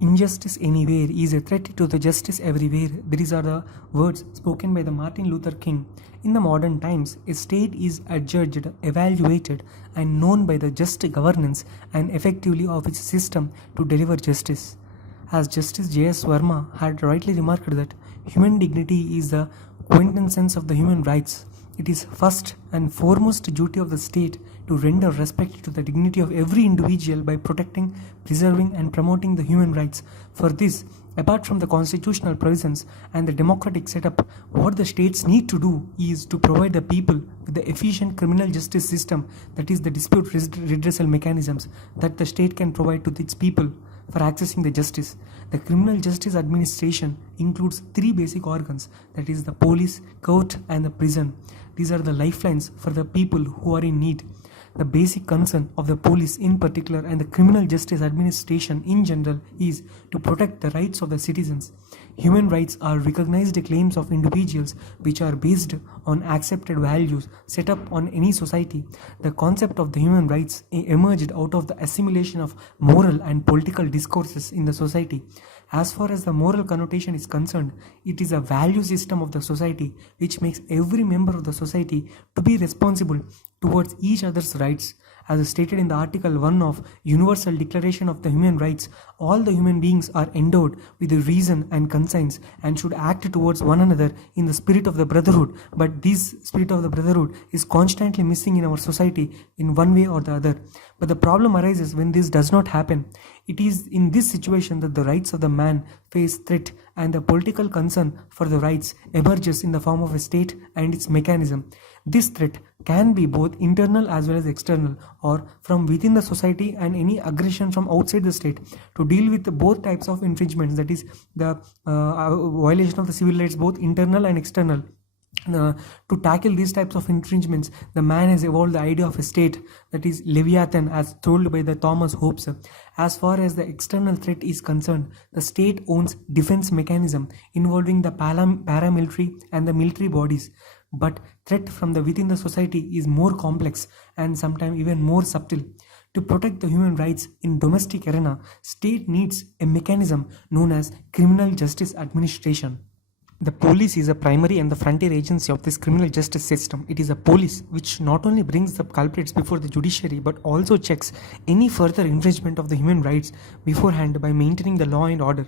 Injustice anywhere is a threat to the justice everywhere. These are the words spoken by the Martin Luther King. In the modern times, a state is adjudged, evaluated, and known by the just governance and effectively of its system to deliver justice. As Justice J.S. Verma had rightly remarked that human dignity is the quintessence of the human rights. It is first and foremost duty of the state to render respect to the dignity of every individual by protecting, preserving, and promoting the human rights. For this, apart from the constitutional provisions and the democratic setup, what the states need to do is to provide the people with the efficient criminal justice system, that is, the dispute redressal mechanisms that the state can provide to its people for accessing the justice. The criminal justice administration includes three basic organs, that is the police, court, and the prison. These are the lifelines for the people who are in need. The basic concern of the police in particular and the criminal justice administration in general is to protect the rights of the citizens. Human rights are recognized claims of individuals which are based on accepted values set up on any society. The concept of the human rights emerged out of the assimilation of moral and political discourses in the society. As far as the moral connotation is concerned, it is a value system of the society which makes every member of the society to be responsible towards each other's rights. As stated in the Article 1 of Universal Declaration of the Human Rights, all the human beings are endowed with the reason and conscience and should act towards one another in the spirit of the brotherhood. But this spirit of the brotherhood is constantly missing in our society in one way or the other. But the problem arises when this does not happen. It is in this situation that the rights of the man face threat, and the political concern for the rights emerges in the form of a state and its mechanism. This threat can be both internal as well as external, or from within the society and any aggression from outside the state. To deal with both types of infringements, that is the violation of the civil rights, both internal and external, to tackle these types of infringements, the man has evolved the idea of a state, that is Leviathan, as told by the Thomas Hobbes. As far as the external threat is concerned, the state owns defense mechanism involving the paramilitary and the military bodies. But threat from the within the society is more complex and sometimes even more subtle. To protect the human rights in domestic arena, state needs a mechanism known as criminal justice administration. The police is a primary and the frontier agency of this criminal justice system. It is a police which not only brings the culprits before the judiciary but also checks any further infringement of the human rights beforehand by maintaining the law and order.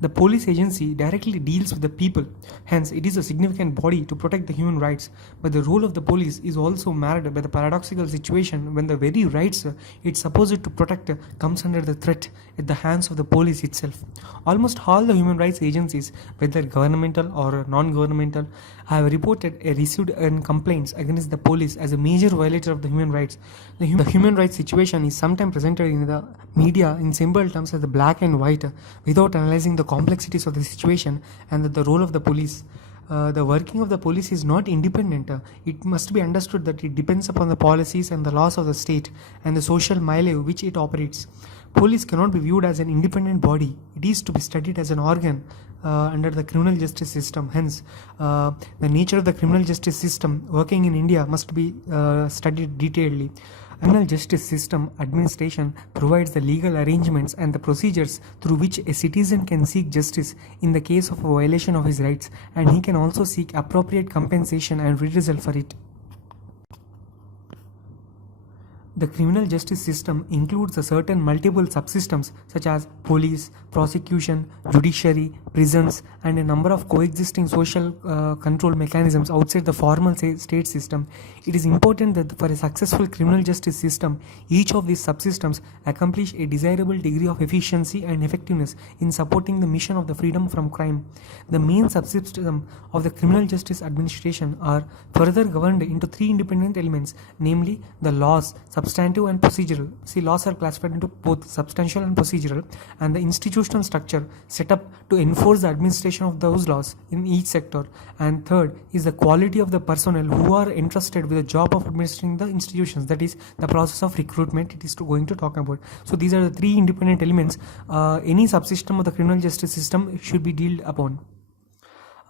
The police agency directly deals with the people, hence it is a significant body to protect the human rights. But the role of the police is also marred by the paradoxical situation when the very rights it's supposed to protect comes under the threat at the hands of the police itself. Almost all the human rights agencies, whether governmental or non-governmental, have reported a received complaints against the police as a major violator of the human rights. The human rights situation is sometimes presented in the media in simple terms as the black and white, without analyzing the complexities of the situation and the role of the police. The working of the police is not independent. It must be understood that it depends upon the policies and the laws of the state and the social milieu which it operates. Police cannot be viewed as an independent body. It is to be studied as an organ under the criminal justice system. Hence, the nature of the criminal justice system working in India must be studied detailedly. Criminal justice system administration provides the legal arrangements and the procedures through which a citizen can seek justice in the case of a violation of his rights, and he can also seek appropriate compensation and redressal for it. The criminal justice system includes a certain multiple subsystems such as police, prosecution, judiciary, prisons, and a number of coexisting social control mechanisms outside the formal state system. It is important that for a successful criminal justice system, each of these subsystems accomplish a desirable degree of efficiency and effectiveness in supporting the mission of the freedom from crime. The main subsystem of the criminal justice administration are further governed into three independent elements, namely the laws, substantive and procedural. See, laws are classified into both substantial and procedural, and the institutional structure set up to enforce the administration of those laws in each sector. And third is the quality of the personnel who are entrusted with the job of administering the institutions, that is the process of recruitment it is going to talk about. So these are the three independent elements any subsystem of the criminal justice system should be dealt upon.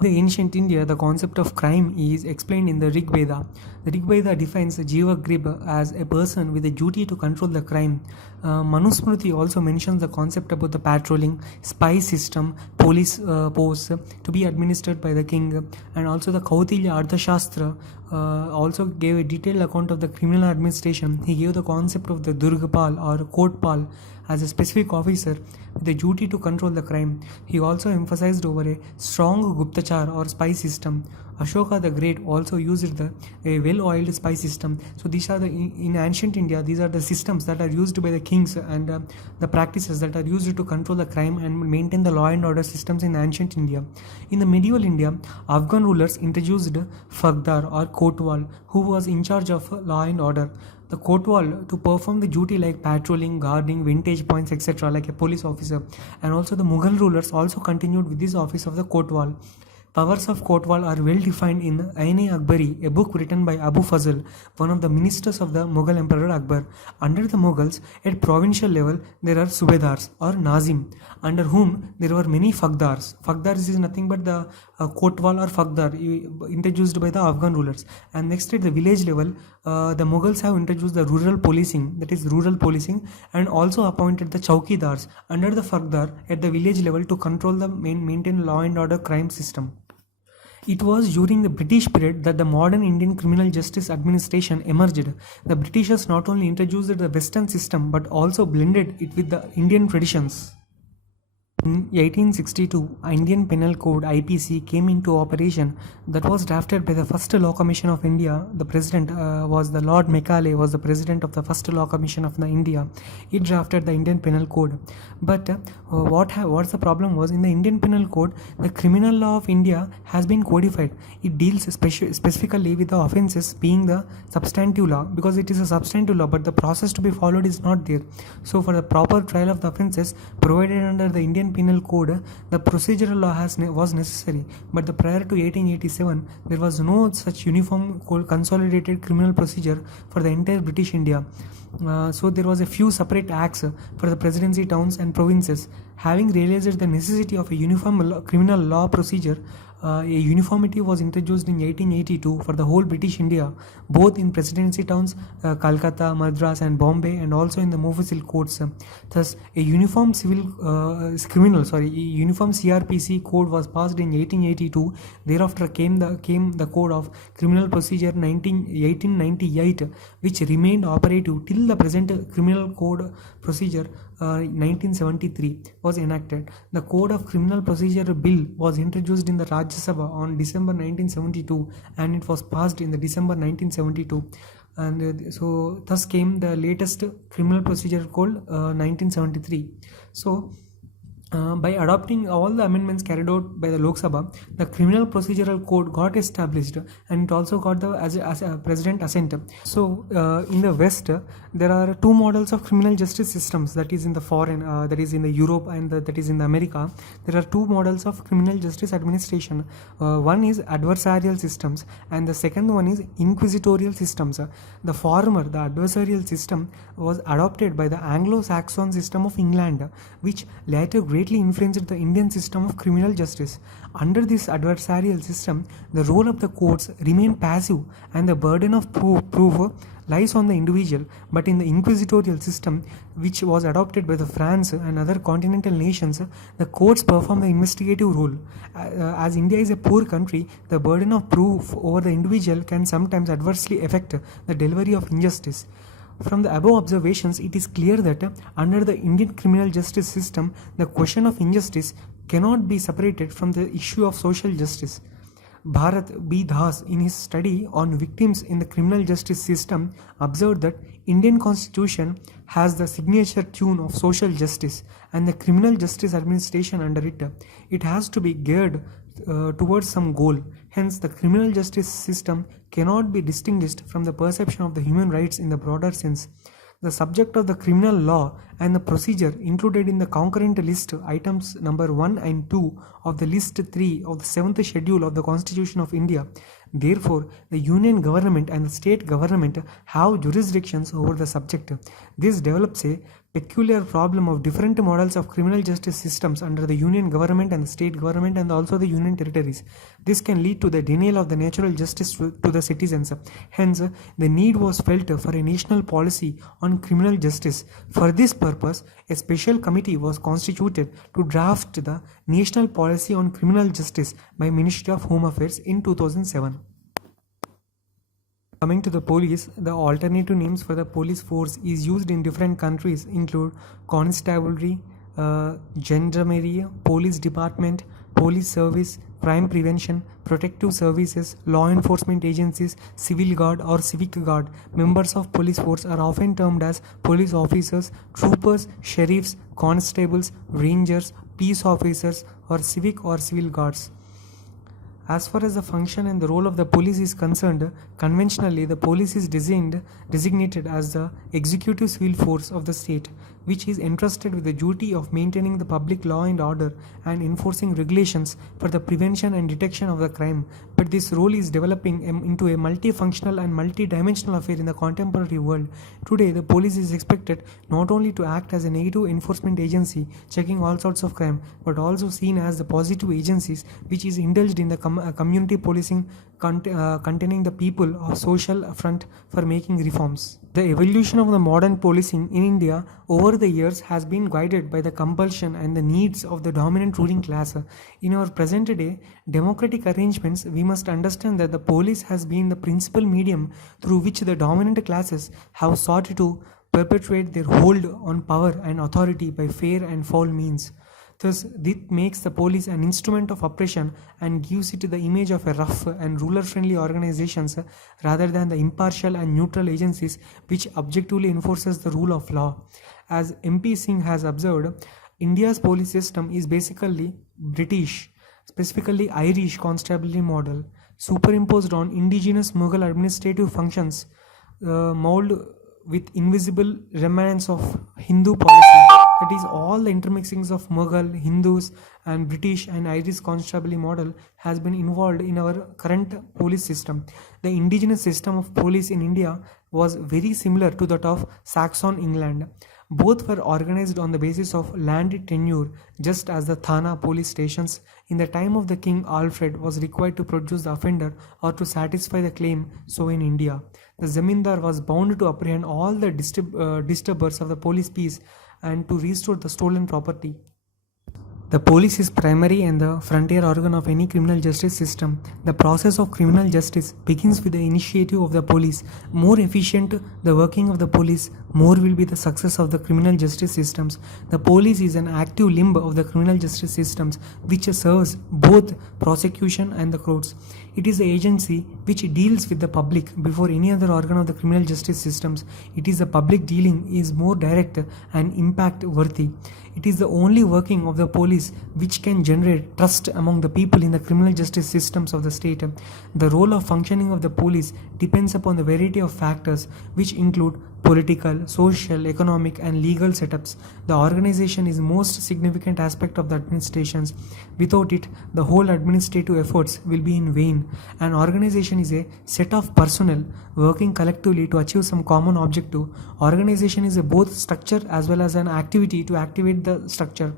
In the ancient India, the concept of crime is explained in the Rig Veda. The Rig Veda defines Jiva Grib as a person with a duty to control the crime. Manusmriti also mentions the concept about the patrolling, spy system, police posts to be administered by the king, and also the Kautilya Arthashastra also gave a detailed account of the criminal administration. He gave the concept of the Durgapal or Kotpal as a specific officer with a duty to control the crime. He also emphasized over a strong Guptachar or spy system. Ashoka the Great also used a well-oiled spy system. So these are in ancient India, these are the systems that are used by the kings and the practices that are used to control the crime and maintain the law and order systems in ancient India. In the medieval India, Afghan rulers introduced Fagdar or Kotwal, who was in charge of law and order. The Kotwal to perform the duty like patrolling, guarding, vintage points, etc., like a police officer. And also the Mughal rulers also continued with this office of the Kotwal. Powers of Kotwal are well defined in Ain-e-Akbari, a book written by Abu Fazl, one of the ministers of the Mughal Emperor Akbar. Under the Mughals, at provincial level, there are Subedars or Nazim, under whom there were many Fagdars. Fagdars is nothing but the Kotwal or Fagdar introduced by the Afghan rulers. And next at the village level, the Mughals have introduced the rural policing, that is rural policing, and also appointed the Chaukidars under the Fagdar at the village level to control the maintain law and order crime system. It was during the British period that the modern Indian criminal justice administration emerged. The Britishers not only introduced the Western system but also blended it with the Indian traditions. In 1862, Indian Penal Code (IPC) came into operation. That was drafted by the First Law Commission of India. The president was the Lord Macaulay, was the president of the First Law Commission of the India. He drafted the Indian Penal Code. But what's the problem was in the Indian Penal Code, the criminal law of India has been codified. It deals specifically with the offences being the substantive law, because it is a substantive law, but the process to be followed is not there. So for the proper trial of the offences provided under the Indian Penal Code, the procedural law was necessary, but prior to 1887, there was no such uniform consolidated criminal procedure for the entire British India. So there was a few separate acts for the presidency towns and provinces. Having realized the necessity of a uniform criminal law procedure, a uniformity was introduced in 1882 for the whole British India, both in presidency towns Calcutta, Madras and Bombay, and also in the Mofussil courts. Thus, a uniform uniform CRPC code was passed in 1882. Thereafter came the Code of Criminal Procedure 1898, which remained operative till the present Criminal Code Procedure 1973 was enacted. The Code of Criminal Procedure Bill was introduced in the Rajya Sabha on December 1972, and it was passed in the December 1972. And so thus came the latest Criminal Procedure Code 1973. So by adopting all the amendments carried out by the Lok Sabha, the Criminal Procedural Code got established, and it also got as a president assent. So in the West, there are two models of criminal justice systems, that is in the foreign, that is in the Europe, and that is in the America. There are two models of criminal justice administration. One is adversarial systems, and the second one is inquisitorial systems. The former, the adversarial system, was adopted by the Anglo-Saxon system of England, which later greatly influenced the Indian system of criminal justice. Under this adversarial system, the role of the courts remained passive and the burden of proof lies on the individual. But in the inquisitorial system, which was adopted by the France and other continental nations, the courts perform the investigative role. As India is a poor country, the burden of proof over the individual can sometimes adversely affect the delivery of injustice. From the above observations, it is clear that under the Indian criminal justice system, the question of injustice cannot be separated from the issue of social justice. Bharat B. Das, in his study on victims in the criminal justice system, observed that Indian Constitution has the signature tune of social justice, and the criminal justice administration under it, it has to be geared towards some goal. Hence, the criminal justice system cannot be distinguished from the perception of the human rights in the broader sense. The subject of the criminal law and the procedure included in the concurrent list items number 1 and 2 of the list 3 of the 7th schedule of the Constitution of India. Therefore, the union government and the state government have jurisdictions over the subject. This develops a peculiar problem of different models of criminal justice systems under the union government and the state government and also the union territories. This can lead to the denial of the natural justice to the citizens. Hence, the need was felt for a national policy on criminal justice. For this purpose, a special committee was constituted to draft the national policy on criminal justice by Ministry of Home Affairs in 2007. Coming to the police, the alternative names for the police force is used in different countries include constabulary, gendarmerie, police department, police service, crime prevention, protective services, law enforcement agencies, civil guard or civic guard. Members of police force are often termed as police officers, troopers, sheriffs, constables, rangers, peace officers or civic or civil guards. As far as the function and the role of the police is concerned, conventionally the police is designated as the executive civil force of the state, which is entrusted with the duty of maintaining the public law and order and enforcing regulations for the prevention and detection of the crime. But this role is developing into a multifunctional and multidimensional affair in the contemporary world. Today, the police is expected not only to act as a negative enforcement agency checking all sorts of crime, but also seen as the positive agencies which is indulged in the community policing containing the people of social front for making reforms. The evolution of the modern policing in India over the years has been guided by the compulsion and the needs of the dominant ruling class. In our present day democratic arrangements, we must understand that the police has been the principal medium through which the dominant classes have sought to perpetuate their hold on power and authority by fair and foul means. Thus, this makes the police an instrument of oppression and gives it the image of a rough and ruler-friendly organizations rather than the impartial and neutral agencies which objectively enforces the rule of law. As MP Singh has observed, India's police system is basically British, specifically Irish constabulary model, superimposed on indigenous Mughal administrative functions, molded with invisible remnants of Hindu policy. That is, all the intermixings of Mughal, Hindus and British and Irish constabulary model has been involved in our current police system. The indigenous system of police in India was very similar to that of Saxon England. Both were organized on the basis of land tenure, just as the Thana police stations in the time of the King Alfred was required to produce the offender or to satisfy the claim. So in India, the Zamindar was bound to apprehend all the disturbers of the police peace and to restore the stolen property. The police is primary and the frontier organ of any criminal justice system. The process of criminal justice begins with the initiative of the police. More efficient the working of the police, more will be the success of the criminal justice systems. The police is an active limb of the criminal justice systems which serves both prosecution and the courts. It is the agency which deals with the public before any other organ of the criminal justice systems. It is the public dealing is more direct and impact worthy. It is the only working of the police which can generate trust among the people in the criminal justice systems of the state. The role of functioning of the police depends upon the variety of factors which include political, social, economic and legal setups. The organization is most significant aspect of the administrations. Without it, the whole administrative efforts will be in vain. An organization is a set of personnel working collectively to achieve some common objective. Organization is a both structure as well as an activity to activate the structure.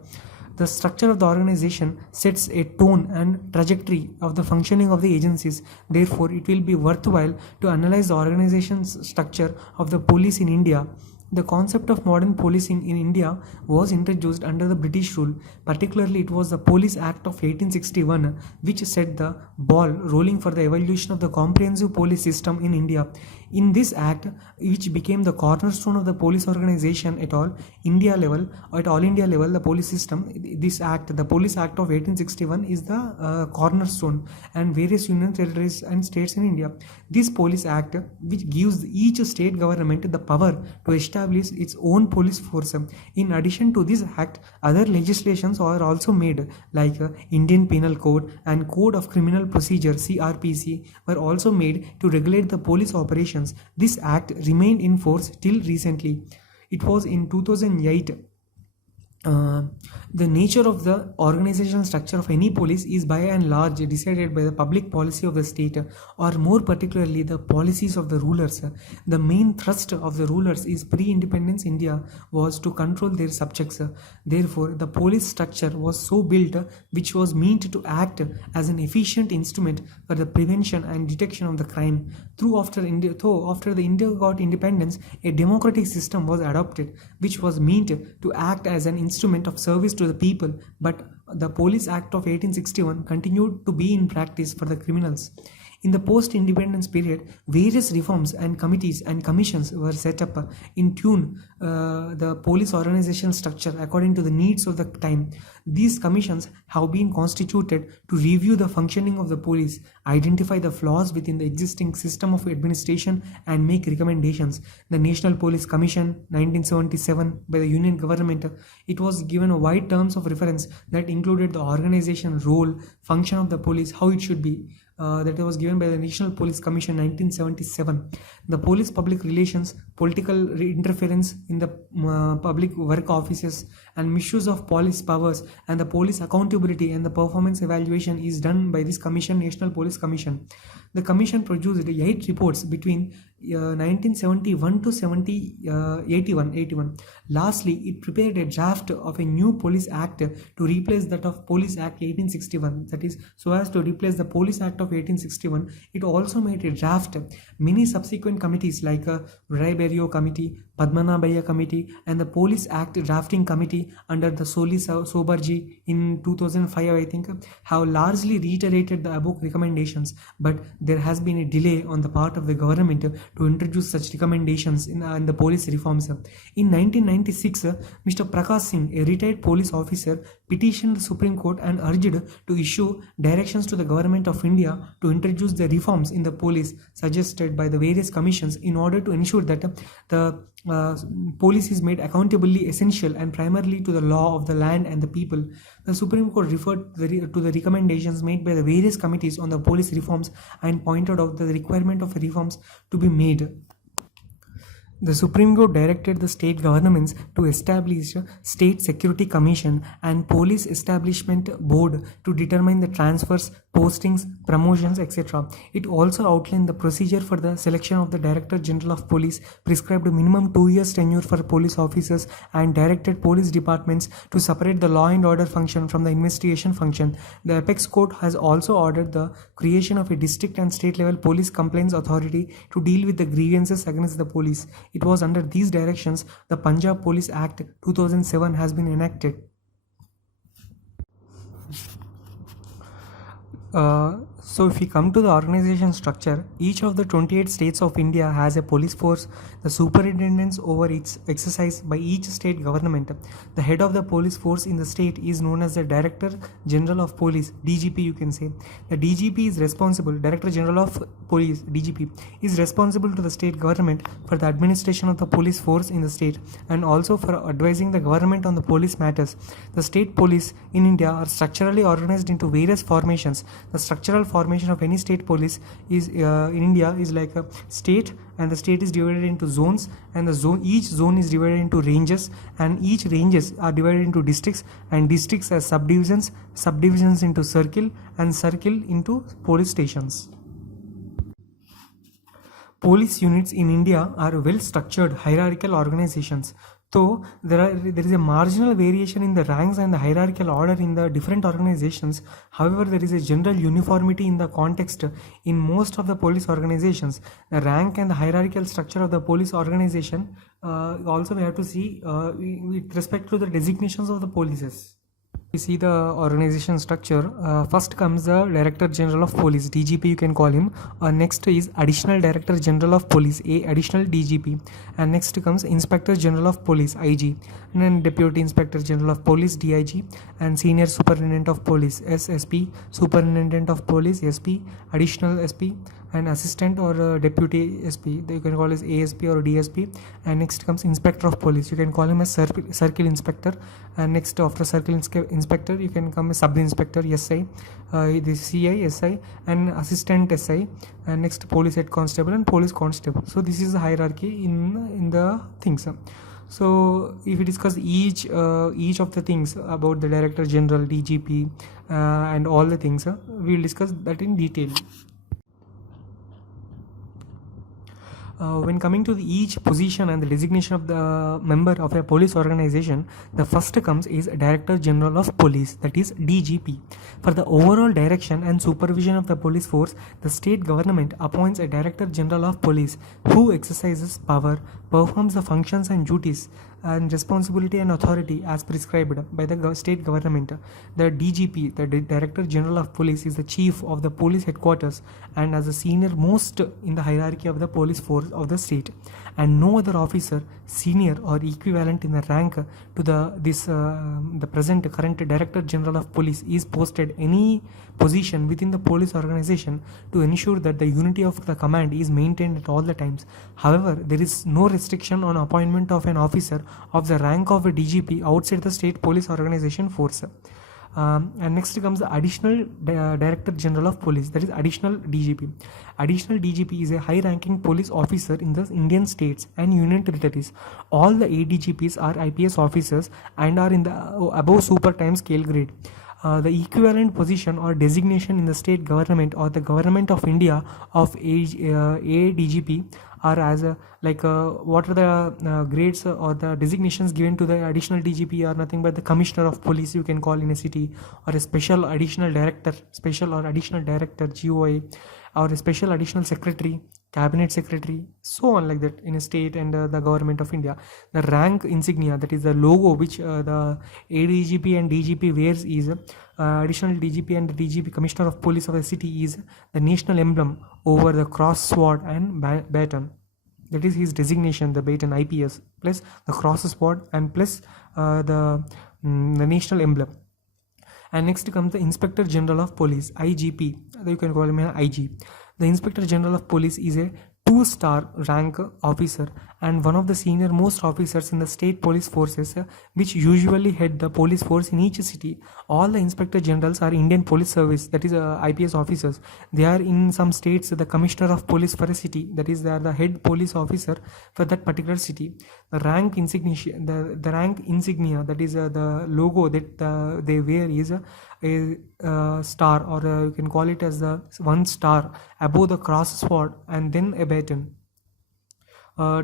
The structure of the organization sets a tone and trajectory of the functioning of the agencies. Therefore, it will be worthwhile to analyze the organization's structure of the police in India. The concept of modern policing in India was introduced under the British rule. Particularly, it was the Police Act of 1861 which set the ball rolling for the evolution of the comprehensive police system in India. In this act, which became the cornerstone of the police organization at all India level, the police system, this act, the Police Act of 1861 is the cornerstone, and various union territories and states in India. This police act, which gives each state government the power to establish its own police force. In addition to this act, other legislations are also made, like Indian Penal Code and Code of Criminal Procedure (CRPC) were also made to regulate the police operations. This act remained in force till recently. It was in 2008 uh, the nature of the organizational structure of any police is by and large decided by the public policy of the state, or more particularly the policies of the rulers. The main thrust of the rulers is pre-independence India was to control their subjects. Therefore, the police structure was so built which was meant to act as an efficient instrument for the prevention and detection of the crime. Though after the India got independence, a democratic system was adopted which was meant to act as an instrument of service to the people, but the Police Act of 1861 continued to be in practice for the criminals. In the post-independence period, various reforms and committees and commissions were set up in tune the police organizational structure according to the needs of the time. These commissions have been constituted to review the functioning of the police, identify the flaws within the existing system of administration, and make recommendations. The National Police Commission 1977 by the Union government, it was given a wide terms of reference that included the organization, role, function of the police, how it should be. That was given by the National Police Commission 1977. The police public relations, political interference in the public work offices, and misuse of police powers, and the police accountability and the performance evaluation is done by this commission, National Police Commission. The commission produced 8 reports between 1971 to 81. Lastly, it prepared a draft of a new Police Act to replace that of Police Act 1861. That is, so as to replace the Police Act of 1861, it also made a draft. Many subsequent committees like Rai-Berrio Committee, Padmanabhaiah Committee, and the Police Act Drafting Committee under the Soli Sobarji in 2005, I think, have largely reiterated the above recommendations, but there has been a delay on the part of the government to introduce such recommendations in the police reforms. In 1996, Mr. Prakash Singh, a retired police officer, petitioned the Supreme Court and urged to issue directions to the Government of India to introduce the reforms in the police suggested by the various commissions in order to ensure that the police is made accountably essential and primarily to the law of the land and the people. The Supreme Court referred to the recommendations made by the various committees on the police reforms and pointed out the requirement of reforms to be made. The Supreme Court directed the state governments to establish a State Security Commission and Police Establishment Board to determine the transfers, postings, promotions, etc. It also outlined the procedure for the selection of the Director General of Police, prescribed a minimum 2 years tenure for police officers, and directed police departments to separate the law and order function from the investigation function. The Apex Court has also ordered the creation of a district and state level police complaints authority to deal with the grievances against the police. It was under these directions the Punjab Police Act 2007 has been enacted. So if we come to the organization structure, each of the 28 states of India has a police force. The superintendence over its exercise by each state government. The head of the police force in the state is known as the Director General of Police, DGP you can say. The DGP is responsible, Director General of Police, DGP, is responsible to the state government for the administration of the police force in the state and also for advising the government on the police matters. The state police in India are structurally organized into various formations. The structural formation of any state police is in India is like a state, and the state is divided into zones, and each zone is divided into ranges, and each ranges are divided into districts, and districts as subdivisions, subdivisions into circle, and circle into police stations. Police units in India are well structured hierarchical organizations. So there is a marginal variation in the ranks and the hierarchical order in the different organizations. However, there is a general uniformity in the context in most of the police organizations. The rank and the hierarchical structure of the police organization also we have to see with respect to the designations of the polices. We see the organization structure. First comes the Director General of Police, DGP you can call him. Next is Additional Director General of Police, Additional DGP. And next comes Inspector General of Police, IG. And then Deputy Inspector General of Police, DIG. And Senior Superintendent of Police, SSP. Superintendent of Police, SP. Additional SP. And Assistant or Deputy SP, you can call as ASP or DSP. And next comes Inspector of Police, you can call him as Circle Inspector. And next after Circle Inspector you can come as Sub Inspector, SI, the CI, SI, and Assistant SI, and next Police Head Constable and Police Constable. So this is the hierarchy in the things. So if we discuss each of the things about the Director General, DGP, and all the things, we will discuss that in detail. When coming to each position and the designation of the member of a police organization, the first comes is Director General of Police, that is DGP. For the overall direction and supervision of the police force, the state government appoints a Director General of Police who exercises power, performs the functions and duties and responsibility and authority as prescribed by the state government. The DGP, the Director General of Police, is the chief of the police headquarters and as the senior most in the hierarchy of the police force of the state, and no other officer senior or equivalent in the rank to the present current Director General of Police is posted any position within the police organization to ensure that the unity of the command is maintained at all the times. However, there is no restriction on appointment of an officer of the rank of a DGP outside the state police organization force. And next comes the additional Director General of Police, that is additional DGP. Additional DGP is a high-ranking police officer in the Indian states and union territories. All the ADGPs are IPS officers and are in the above super time scale grade. The equivalent position or designation in the state government or the government of India of ADGP are as what are the grades or the designations given to the additional DGP are nothing but the Commissioner of Police, you can call in a city, or a special additional director, special or additional director GOI, or a special additional secretary, cabinet secretary, so on like that in a state and the government of India. The rank insignia, that is the logo which the ADGP and DGP wears, is additional DGP and the DGP Commissioner of Police of the city is the national emblem over the cross, sword and baton. That is his designation, the baton, IPS, plus the cross, sword and plus the national emblem. And next comes the Inspector General of Police, IGP, you can call him an IG. The Inspector General of Police is a 2-star rank officer and one of the senior most officers in the state police forces, which usually head the police force in each city. All the Inspector Generals are Indian Police Service, that is IPS officers. They are in some states the Commissioner of Police for a city, that is they are the head police officer for that particular city. The rank insignia, the rank insignia, that is the logo that they wear is a star, or you can call it as the 1 star above the cross, sword and then a baton.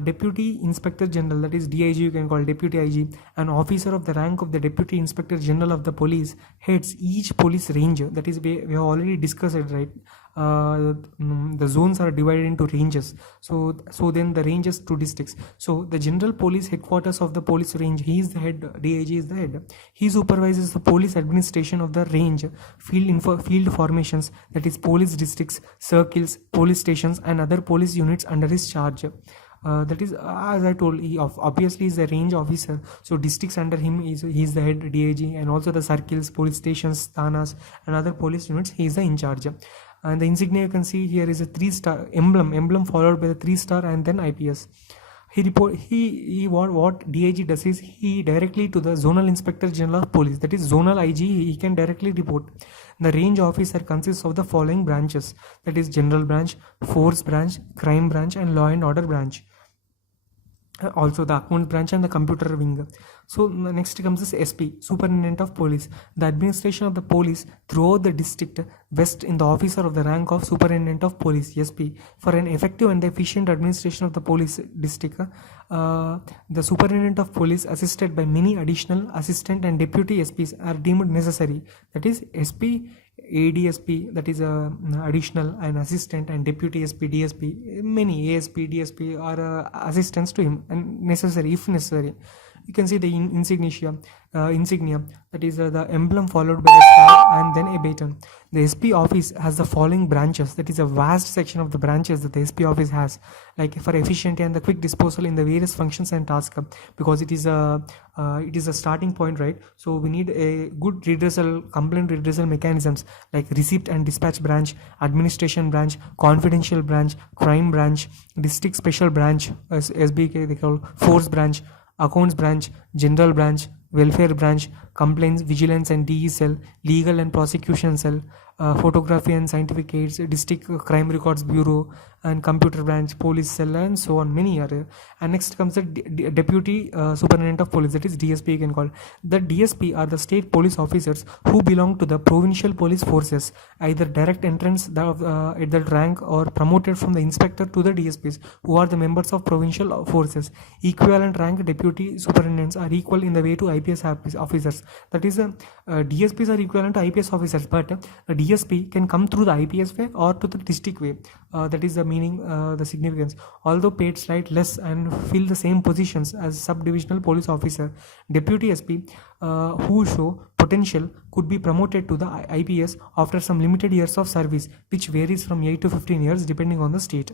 Deputy Inspector General, that is DIG, you can call Deputy IG, an officer of the rank of the Deputy Inspector General of the Police, heads each police range. That is, we have already discussed it, right? The zones are divided into ranges, so then the ranges to districts. So the General Police Headquarters of the police range, he is the head, DIG is the head. He supervises the police administration of the range, field formations, that is police districts, circles, police stations and other police units under his charge. That is, as I told, he obviously is a range officer, so districts under him he is the head DIG, and also the circles, police stations, thanas and other police units, he is the in charge. And the insignia you can see here is a 3-star emblem followed by the 3-star and then IPS. What DIG does is he directly to the Zonal Inspector General of Police, that is Zonal IG, he can directly report. The range officer consists of the following branches, that is General Branch, Force Branch, Crime Branch and Law and Order Branch. Also the account branch and the computer wing. So next comes this SP, Superintendent of Police. The administration of the police throughout the district vests in the officer of the rank of Superintendent of Police, SP. For an effective and efficient administration of the police district, the Superintendent of Police, assisted by many additional assistant and deputy SPs, are deemed necessary. That is SP, ADSP, that is additional and assistant, and deputy SP, DSP, many ASP, DSP are assistants to him and necessary if necessary. You can see the insignia, that is the emblem followed by a star and then a baton. The SP office has the following branches, that is a vast section of the branches that the SP office has, like for efficiency and the quick disposal in the various functions and tasks, because it is a starting point, right? So we need a good complaint redressal mechanisms like receipt and dispatch branch, administration branch, confidential branch, crime branch, district special branch, SBK they call, force branch, accounts branch, general branch, welfare branch, complaints, vigilance and DE cell, legal and prosecution cell, photography and scientific aids, district crime records bureau, and computer branch, police cell, and so on. Many are there. And next comes the deputy superintendent of police, that is DSP. You can call the DSP are the state police officers who belong to the provincial police forces, either direct entrance at that rank or promoted from the inspector to the DSPs, who are the members of provincial forces. Equivalent rank deputy superintendents are equal in the way to IPS officers. That is, DSPs are equivalent to IPS officers, but a DSP can come through the IPS way or to the district way. That is the meaning, the significance. Although paid slightly less and fill the same positions as subdivisional police officer, deputy SP who show potential could be promoted to the IPS after some limited years of service, which varies from 8 to 15 years depending on the state.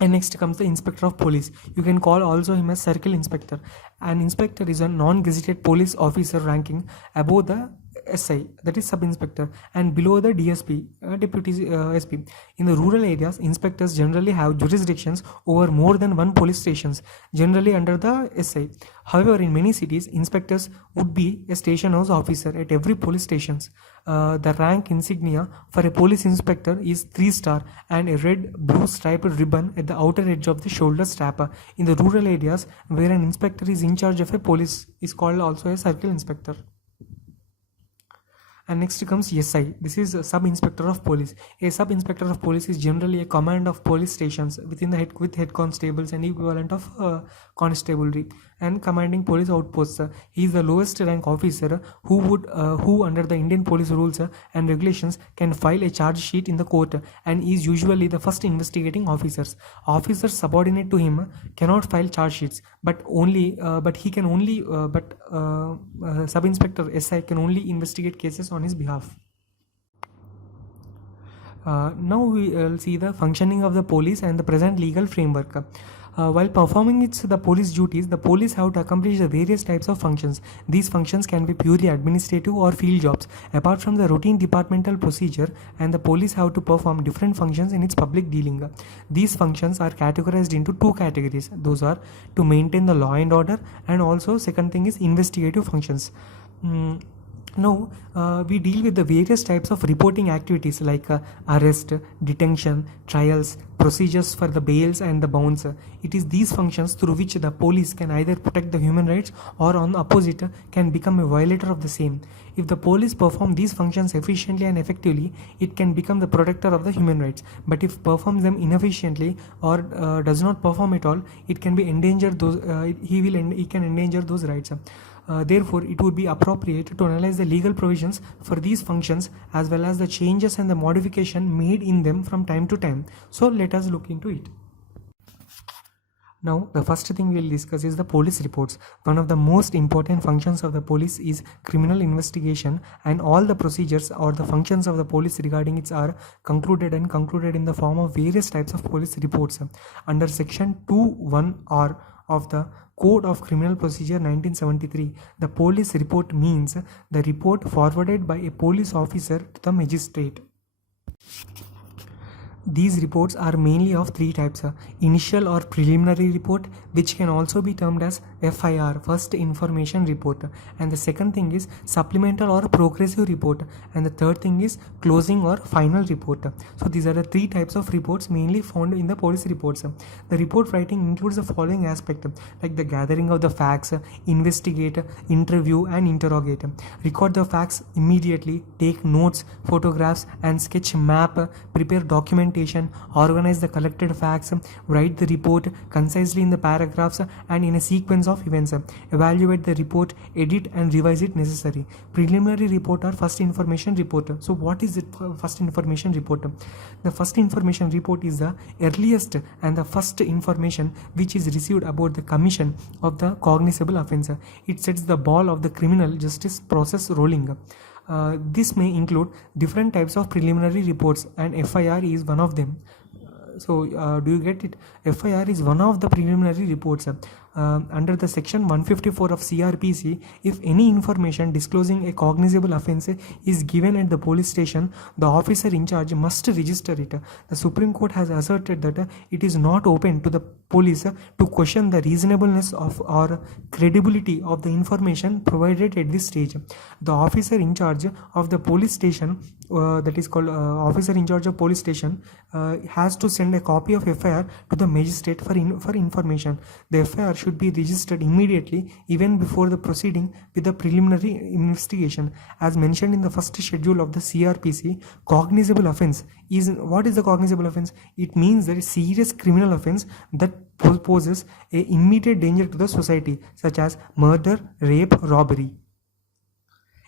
And next comes the inspector of police. You can call also him as circle inspector. An inspector is a non-gazetted police officer ranking above the SI, that is sub-inspector, and below the DSP, deputy SP. In the rural areas, inspectors generally have jurisdictions over more than one police stations, generally under the SI. However, in many cities, inspectors would be a station house officer at every police stations. The rank insignia for a police inspector is 3-star and a red-blue striped ribbon at the outer edge of the shoulder strap. In the rural areas, where an inspector is in charge of a police, is called also a circle inspector. And next comes SI. This is a sub-inspector of police. A sub-inspector of police is generally a command of police stations within the with head constables and equivalent of constabulary, and commanding police outposts. He is the lowest rank officer who under the Indian police rules and regulations can file a charge sheet in the court, and is usually the first investigating officers. Officers subordinate to him cannot file charge sheets, but sub-inspector SI can only investigate cases on his behalf. Now we will see the functioning of the police and the present legal framework. While performing the police duties, the police have to accomplish the various types of functions. These functions can be purely administrative or field jobs. Apart from the routine departmental procedure, and the police have to perform different functions in its public dealing. These functions are categorized into 2 categories. Those are to maintain the law and order, and also second thing is investigative functions. Now we deal with the various types of reporting activities like arrest, detention, trials, procedures for the bails and the bonds. It is these functions through which the police can either protect the human rights or on the opposite can become a violator of the same. If the police perform these functions efficiently and effectively, it can become the protector of the human rights. But if performs them inefficiently or does not perform at all, it can be endangered those. He can endanger those rights. Therefore, it would be appropriate to analyze the legal provisions for these functions as well as the changes and the modification made in them from time to time. So let us look into it. Now, the first thing we will discuss is the police reports. One of the most important functions of the police is criminal investigation, and all the procedures or the functions of the police regarding it are concluded in the form of various types of police reports. Under section 2(1)(r) of the Code of Criminal Procedure 1973, the police report means the report forwarded by a police officer to the magistrate. These reports are mainly of 3 types: initial or preliminary report, which can also be termed as FIR, first information report, and the second thing is supplemental or progressive report, and the third thing is closing or final report. So these are the 3 types of reports mainly found in the police reports. The report writing includes the following aspect, like the gathering of the facts, investigate, interview and interrogate, record the facts immediately, take notes, photographs and sketch map, prepare documentation, organize the collected facts, write the report concisely in the paragraphs and in a sequence of events, evaluate the report, edit and revise it necessary. Preliminary report or first information report. So what is it, first information report? The first information report is the earliest and the first information which is received about the commission of the cognizable offence. It sets the ball of the criminal justice process rolling. This may include different types of preliminary reports, and FIR is one of them. So do you get it? FIR is one of the preliminary reports. Under the section 154 of CRPC, if any information disclosing a cognizable offence is given at the police station, the officer in charge must register it. The Supreme Court has asserted that it is not open to the police to question the reasonableness of or credibility of the information provided at this stage. The officer in charge of the police station that is called officer in charge of police station, has to send a copy of FIR to the magistrate for information. The FIR should be registered immediately, even before the proceeding with the preliminary investigation. As mentioned in the first schedule of the CRPC, cognizable offence is, what is the cognizable offence? It means that a serious criminal offence that poses a immediate danger to the society, such as murder, rape, robbery.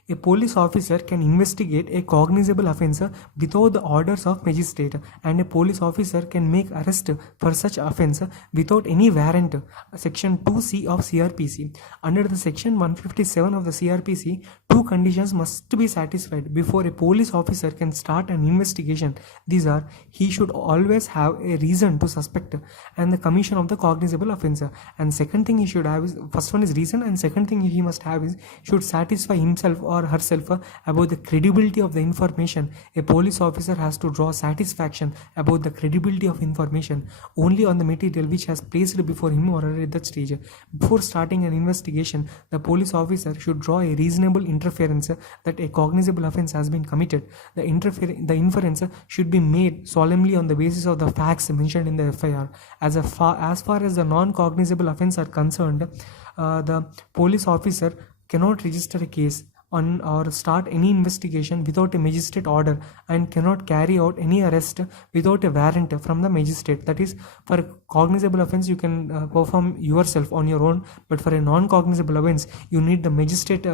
A police officer can investigate a cognizable offence without the orders of magistrate, and a police officer can make arrest for such offence without any warrant. Section 2C of CRPC. Under the section 157 of the CRPC, two conditions must be satisfied before a police officer can start an investigation. These are: he should always have a reason to suspect and the commission of the cognizable offence. And second thing he should have is, first one is reason, and second thing he must have is, should satisfy himself or herself about the credibility of the information. A police officer has to draw satisfaction about the credibility of information only on the material which has placed before him or her at that stage. Before starting an investigation, the police officer should draw a reasonable inference that a cognizable offence has been committed. The inference should be made solemnly on the basis of the facts mentioned in the FIR. As far as the non-cognizable offence are concerned, the police officer cannot register a case on or start any investigation without a magistrate order, and cannot carry out any arrest without a warrant from the magistrate. That is, for a cognizable offence you can perform yourself on your own, but for a non-cognizable offence you need the magistrate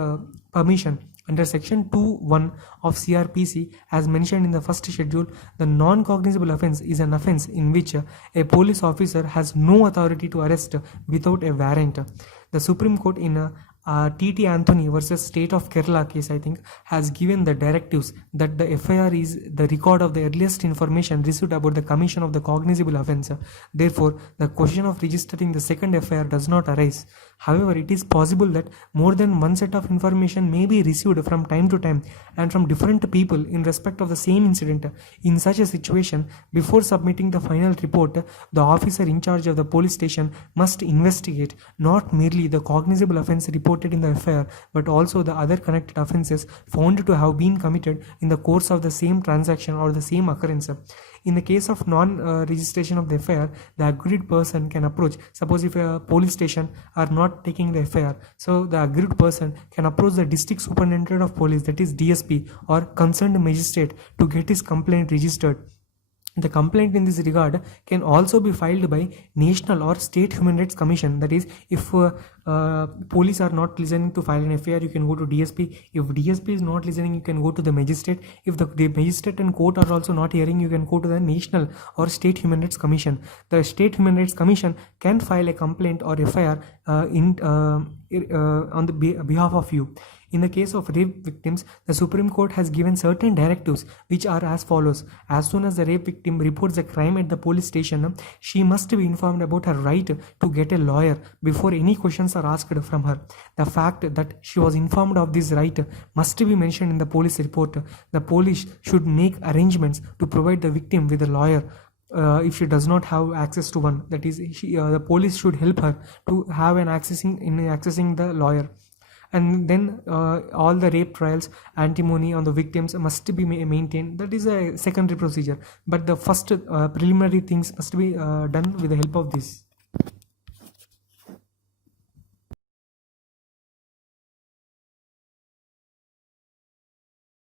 permission. Under section 2(1) of CRPC, as mentioned in the first schedule, the non-cognizable offence is an offence in which a police officer has no authority to arrest without a warrant. The Supreme Court in T.T. Anthony versus State of Kerala case, I think, has given the directives that the FIR is the record of the earliest information received about the commission of the cognizable offence. Therefore, the question of registering the second FIR does not arise. However, it is possible that more than one set of information may be received from time to time and from different people in respect of the same incident. In such a situation, before submitting the final report, the officer in charge of the police station must investigate not merely the cognizable offence reported in the FIR, but also the other connected offences found to have been committed in the course of the same transaction or the same occurrence. In the case of non-registration of the FIR, the aggrieved person can approach, suppose if a police station are not taking the FIR, so the aggrieved person can approach the district superintendent of police, that is DSP, or concerned magistrate to get his complaint registered. The complaint in this regard can also be filed by National or State Human Rights Commission. That is, if police are not listening to file an FIR, you can go to DSP. If DSP is not listening, you can go to the magistrate. If the magistrate and court are also not hearing, you can go to the National or State Human Rights Commission. The State Human Rights Commission can file a complaint or FIR on the behalf of you. In the case of rape victims, the Supreme Court has given certain directives which are as follows. As soon as the rape victim reports a crime at the police station, she must be informed about her right to get a lawyer before any questions are asked from her. The fact that she was informed of this right must be mentioned in the police report. The police should make arrangements to provide the victim with a lawyer. If she does not have access to one, that is, the police should help her to have an accessing the lawyer. And then all the rape trials, antimony on the victims must be maintained. That is a secondary procedure, but the first preliminary things must be done with the help of this.